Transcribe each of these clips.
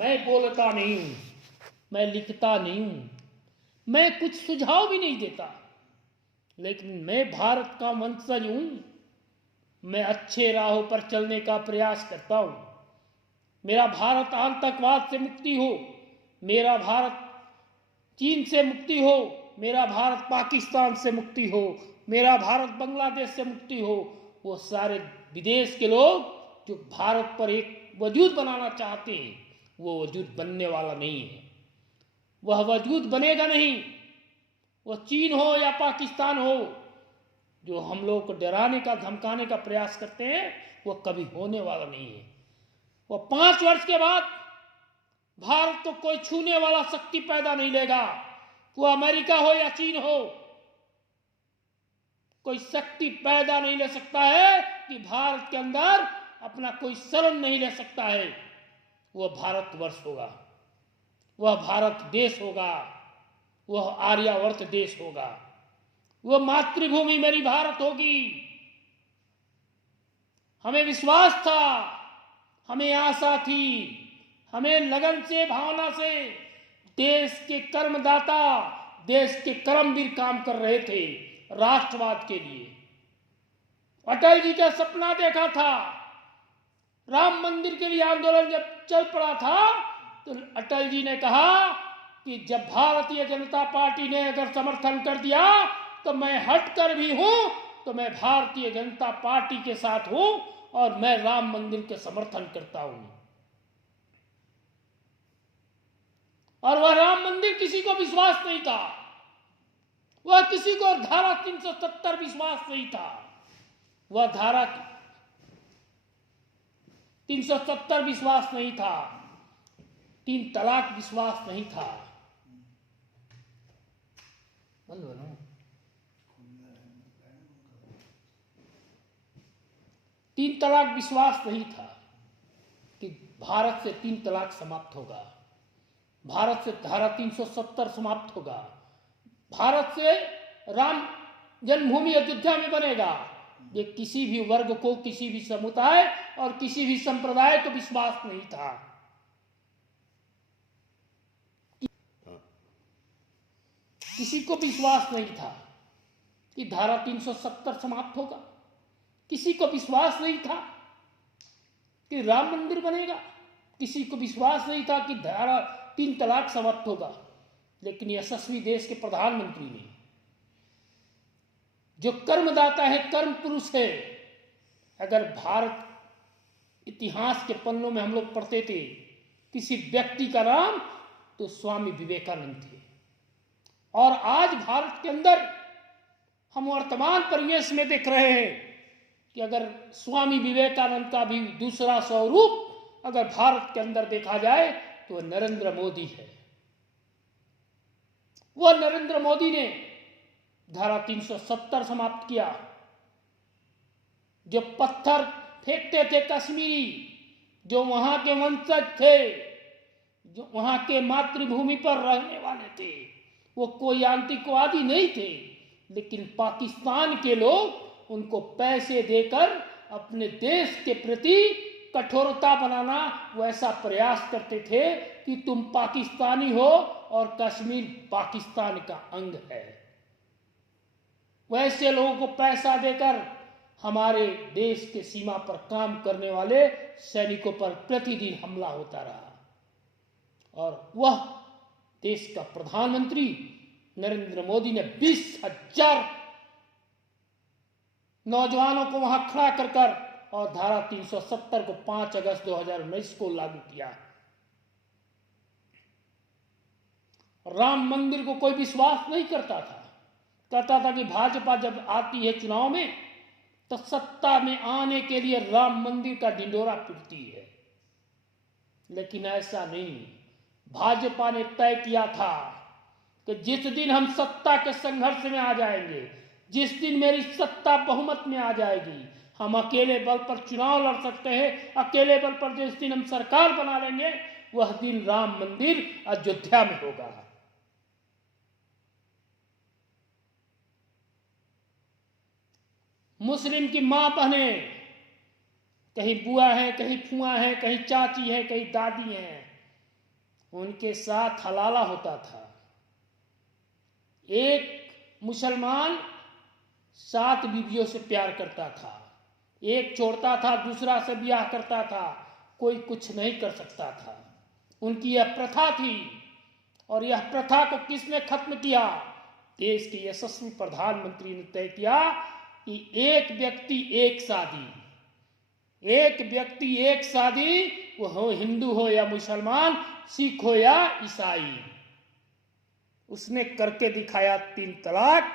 मैं बोलता नहीं हूं, मैं लिखता नहीं हूं, मैं कुछ सुझाव भी नहीं देता, लेकिन मैं भारत का वंशज हूं। मैं अच्छे राहों पर चलने का प्रयास करता हूं। मेरा भारत आतंकवाद से मुक्ति हो, मेरा भारत चीन से मुक्ति हो, मेरा भारत पाकिस्तान से मुक्ति हो, मेरा भारत बांग्लादेश से मुक्ति हो। वो सारे विदेश के लोग जो भारत पर एक वजूद बनाना चाहते हैं, वो वजूद बनने वाला नहीं है, वह वजूद बनेगा नहीं। वो चीन हो या पाकिस्तान हो, जो हम लोग को डराने का धमकाने का प्रयास करते हैं, वो कभी होने वाला नहीं है। वो 5 वर्ष के बाद भारत को कोई छूने वाला शक्ति पैदा नहीं लेगा। वो अमेरिका हो या चीन हो, कोई शक्ति पैदा नहीं ले सकता है कि भारत के अंदर अपना कोई शरण नहीं ले सकता है। वह भारतवर्ष होगा, वह भारत देश होगा, वह आर्यावर्त देश होगा, वह मातृभूमि मेरी भारत होगी। हमें विश्वास था, हमें आशा थी, हमें लगन से भावना से देश के कर्मदाता, देश के कर्मवीर काम कर रहे थे राष्ट्रवाद के लिए। अटल जी का सपना देखा था। राम मंदिर के लिए आंदोलन जब चल पड़ा था तो अटल जी ने कहा कि जब भारतीय जनता पार्टी ने अगर समर्थन कर दिया तो मैं हटकर भी हूं, तो मैं भारतीय जनता पार्टी के साथ हूं और मैं राम मंदिर के समर्थन करता हूं। और वह राम मंदिर किसी को विश्वास नहीं था, वह किसी को धारा 370 विश्वास नहीं था, वह धारा 370 विश्वास नहीं था, 3 तलाक विश्वास नहीं था। 3 तलाक विश्वास नहीं था कि भारत से 3 तलाक समाप्त होगा, भारत से धारा 370 समाप्त होगा, भारत से राम जन्मभूमि अयोध्या में बनेगा। ये किसी भी वर्ग को, किसी भी समुदाय और किसी भी संप्रदाय को विश्वास नहीं था। किसी को विश्वास नहीं था कि धारा 370 समाप्त होगा, किसी को विश्वास नहीं था कि राम मंदिर बनेगा, किसी को विश्वास नहीं था कि धारा 3 तलाक समाप्त होगा। लेकिन यशस्वी देश के प्रधानमंत्री ने, जो कर्मदाता है, कर्म पुरुष है, अगर भारत इतिहास के पन्नों में हम लोग पढ़ते थे किसी व्यक्ति का नाम, तो स्वामी विवेकानंद थे। और आज भारत के अंदर हम वर्तमान परिवेश में देख रहे हैं कि अगर स्वामी विवेकानंद का भी दूसरा स्वरूप अगर भारत के अंदर देखा जाए तो वह नरेंद्र मोदी है। वह नरेंद्र मोदी ने धारा 370 समाप्त किया। जो पत्थर फेंकते थे कश्मीरी, जो वहां के वंशज थे, जो वहां के मातृभूमि पर रहने वाले थे, वो कोई आतंकवादी नहीं थे, लेकिन पाकिस्तान के लोग उनको पैसे देकर अपने देश के प्रति कठोरता बनाना वैसा प्रयास करते थे कि तुम पाकिस्तानी हो और कश्मीर पाकिस्तान का अंग है। वैसे लोगों को पैसा देकर हमारे देश के सीमा पर काम करने वाले सैनिकों पर प्रतिदिन हमला होता रहा। और वह देश का प्रधानमंत्री नरेंद्र मोदी ने 20,000 नौजवानों को वहां खड़ा कर और धारा 370 को 5 अगस्त 2019 को लागू किया। राम मंदिर को कोई विश्वास नहीं करता था, कहता था कि भाजपा जब आती है चुनाव में तो सत्ता में आने के लिए राम मंदिर का ढिंढोरा पीटती है। लेकिन ऐसा नहीं, भाजपा ने तय किया था कि जिस दिन हम सत्ता के संघर्ष में आ जाएंगे, जिस दिन मेरी सत्ता बहुमत में आ जाएगी, हम अकेले बल पर चुनाव लड़ सकते हैं, अकेले बल पर जिस दिन हम सरकार बना लेंगे, वह दिन राम मंदिर अयोध्या में होगा। मुस्लिम की मां बहनें, कहीं बुआ है, कहीं फुआ है, कहीं चाची है, कहीं दादी है, उनके साथ हलाला होता था। एक मुसलमान 7 बीवियों से प्यार करता था, एक छोड़ता था, दूसरा से ब्याह करता था, कोई कुछ नहीं कर सकता था। उनकी यह प्रथा थी, और यह प्रथा को किसने खत्म किया? देश के यशस्वी प्रधानमंत्री ने तय किया कि एक व्यक्ति एक शादी, एक व्यक्ति एक शादी, वो हो हिंदू हो या मुसलमान, सिख हो या ईसाई। उसने करके दिखाया 3 तलाक,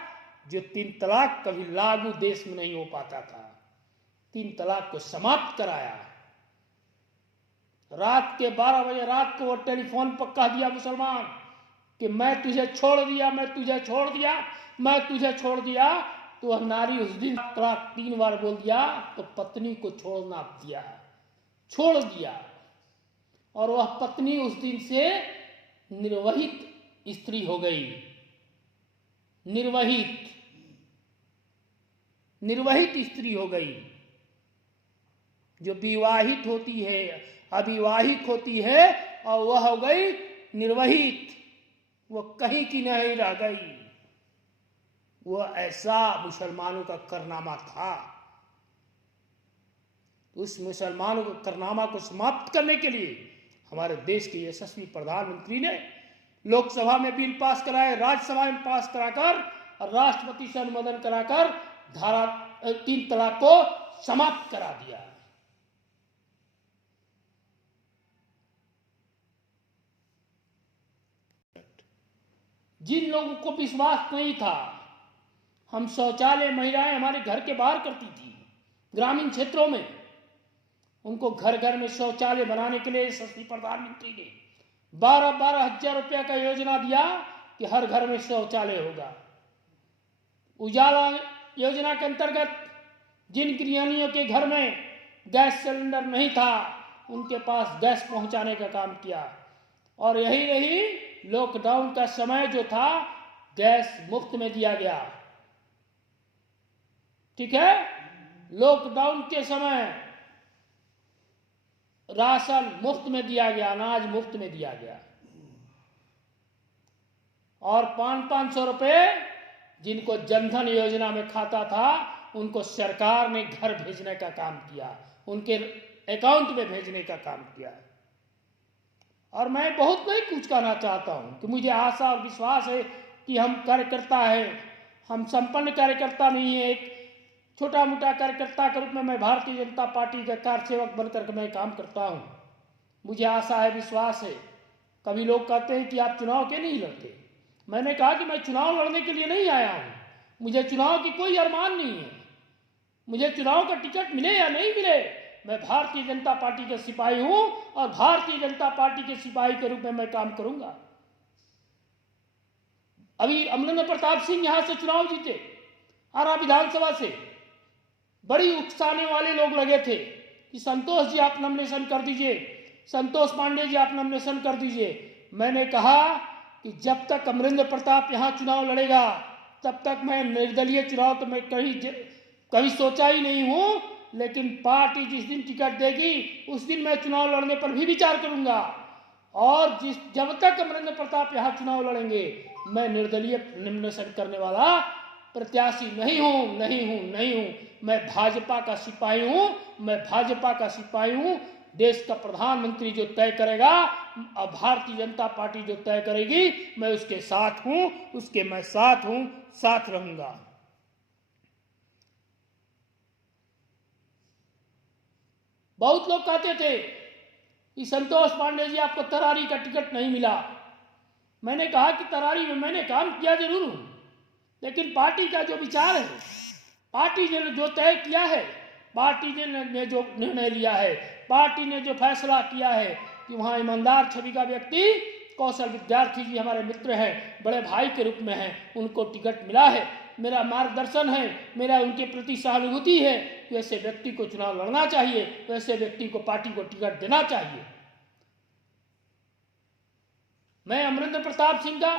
जो 3 तलाक कभी लागू देश में नहीं हो पाता था। 3 तलाक को समाप्त कराया। रात के 12 बजे रात को वो टेलीफोन पर कह दिया मुसलमान कि मैं तुझे छोड़ दिया, मैं तुझे छोड़ दिया, मैं तुझे छोड़ दिया। तो वह नारी उस दिन तलाक 3 बार बोल दिया, तो पत्नी को छोड़ना दिया, छोड़ दिया। और वह पत्नी उस दिन से निर्वहित स्त्री हो गई। निर्वहित स्त्री हो गई। जो विवाहित होती है, अविवाहित होती है, और वह हो गई निर्वहित, वो कहीं की नहीं रह गई। वह ऐसा मुसलमानों का कारनामा था। उस मुसलमानों के कारनामा को समाप्त करने के लिए हमारे देश के यशस्वी प्रधानमंत्री ने लोकसभा में बिल पास कराए, राज्यसभा में पास कराकर और राष्ट्रपति से अनुमोदन कराकर धारा 3 तलाक को समाप्त करा दिया। जिन लोगों को विश्वास नहीं था, हम शौचालय महिलाएं हमारे घर के बाहर करती थी ग्रामीण क्षेत्रों में, उनको घर घर में शौचालय बनाने के लिए यशस्वी प्रधानमंत्री ने 12-12 हजार रुपया का योजना दिया कि हर घर में शौचालय होगा। उजाला योजना के अंतर्गत जिन गृहिणियों के घर में गैस सिलेंडर नहीं था, उनके पास गैस पहुंचाने का काम किया। और यही रही, लॉकडाउन का समय जो था, गैस मुफ्त में दिया गया। ठीक है, लॉकडाउन के समय राशन मुफ्त में दिया गया, अनाज मुफ्त में दिया गया। और 500-500 रुपए जिनको जनधन योजना में खाता था, उनको सरकार ने घर भेजने का काम किया, उनके अकाउंट में भेजने का काम किया। और मैं बहुत नहीं कुछ कहना चाहता हूं कि मुझे आशा और विश्वास है कि हम कार्यकर्ता है, हम संपन्न कार्यकर्ता नहीं है, एक छोटा मोटा कार्यकर्ता के रूप में मैं भारतीय जनता पार्टी का कार्यसेवक बनकर मैं काम करता हूं। मुझे आशा है, विश्वास है। कभी लोग कहते हैं कि आप चुनाव क्यों नहीं लड़ते? मैंने कहा कि मैं चुनाव लड़ने के लिए नहीं आया हूं, मुझे चुनाव की कोई अरमान नहीं है। मुझे चुनाव का टिकट मिले या नहीं मिले, मैं भारतीय जनता पार्टी का सिपाही हूं, और भारतीय जनता पार्टी के सिपाही के रूप में मैं काम करूंगा। अभी अमरेंद्र प्रताप सिंह यहां से चुनाव जीते, आरा विधानसभा से। बड़ी उकसाने वाले लोग लगे थे कि संतोष जी आप नॉमिनेशन कर दीजिए, संतोष पांडे जी आप नॉमिनेशन कर दीजिए। मैंने कहा कि जब तक अमरेंद्र प्रताप यहाँ चुनाव लड़ेगा, तब तक मैं निर्दलीय चुनाव तो मैं कभी सोचा ही नहीं हूँ। लेकिन पार्टी जिस दिन टिकट देगी, उस दिन मैं चुनाव लड़ने पर भी विचार करूंगा। और जब तक अमरेंद्र प्रताप यहाँ चुनाव लड़ेंगे, मैं निर्दलीय नॉमिनेशन करने वाला प्रत्याशी नहीं हूं। मैं भाजपा का सिपाही हूं, मैं भाजपा का सिपाही हूं। देश का प्रधानमंत्री जो तय करेगा और भारतीय जनता पार्टी जो तय करेगी, मैं उसके साथ हूं, उसके मैं साथ हूं, साथ रहूंगा। बहुत लोग कहते थे कि संतोष पांडे जी आपको तरारी का टिकट नहीं मिला। मैंने कहा कि तरारी में मैंने काम किया जरूर हूं, लेकिन पार्टी का जो विचार है, पार्टी ने जो तय किया है, पार्टी ने जो निर्णय लिया है, पार्टी ने जो फैसला किया है कि वहाँ ईमानदार छवि का व्यक्ति कौशल विद्यार्थी जी हमारे मित्र हैं, बड़े भाई के रूप में हैं, उनको टिकट मिला है। मेरा मार्गदर्शन है, मेरा उनके प्रति सहानुभूति है कि ऐसे व्यक्ति को चुनाव लड़ना चाहिए, वैसे व्यक्ति को पार्टी को टिकट देना चाहिए। मैं अमरेंद्र प्रताप सिंह का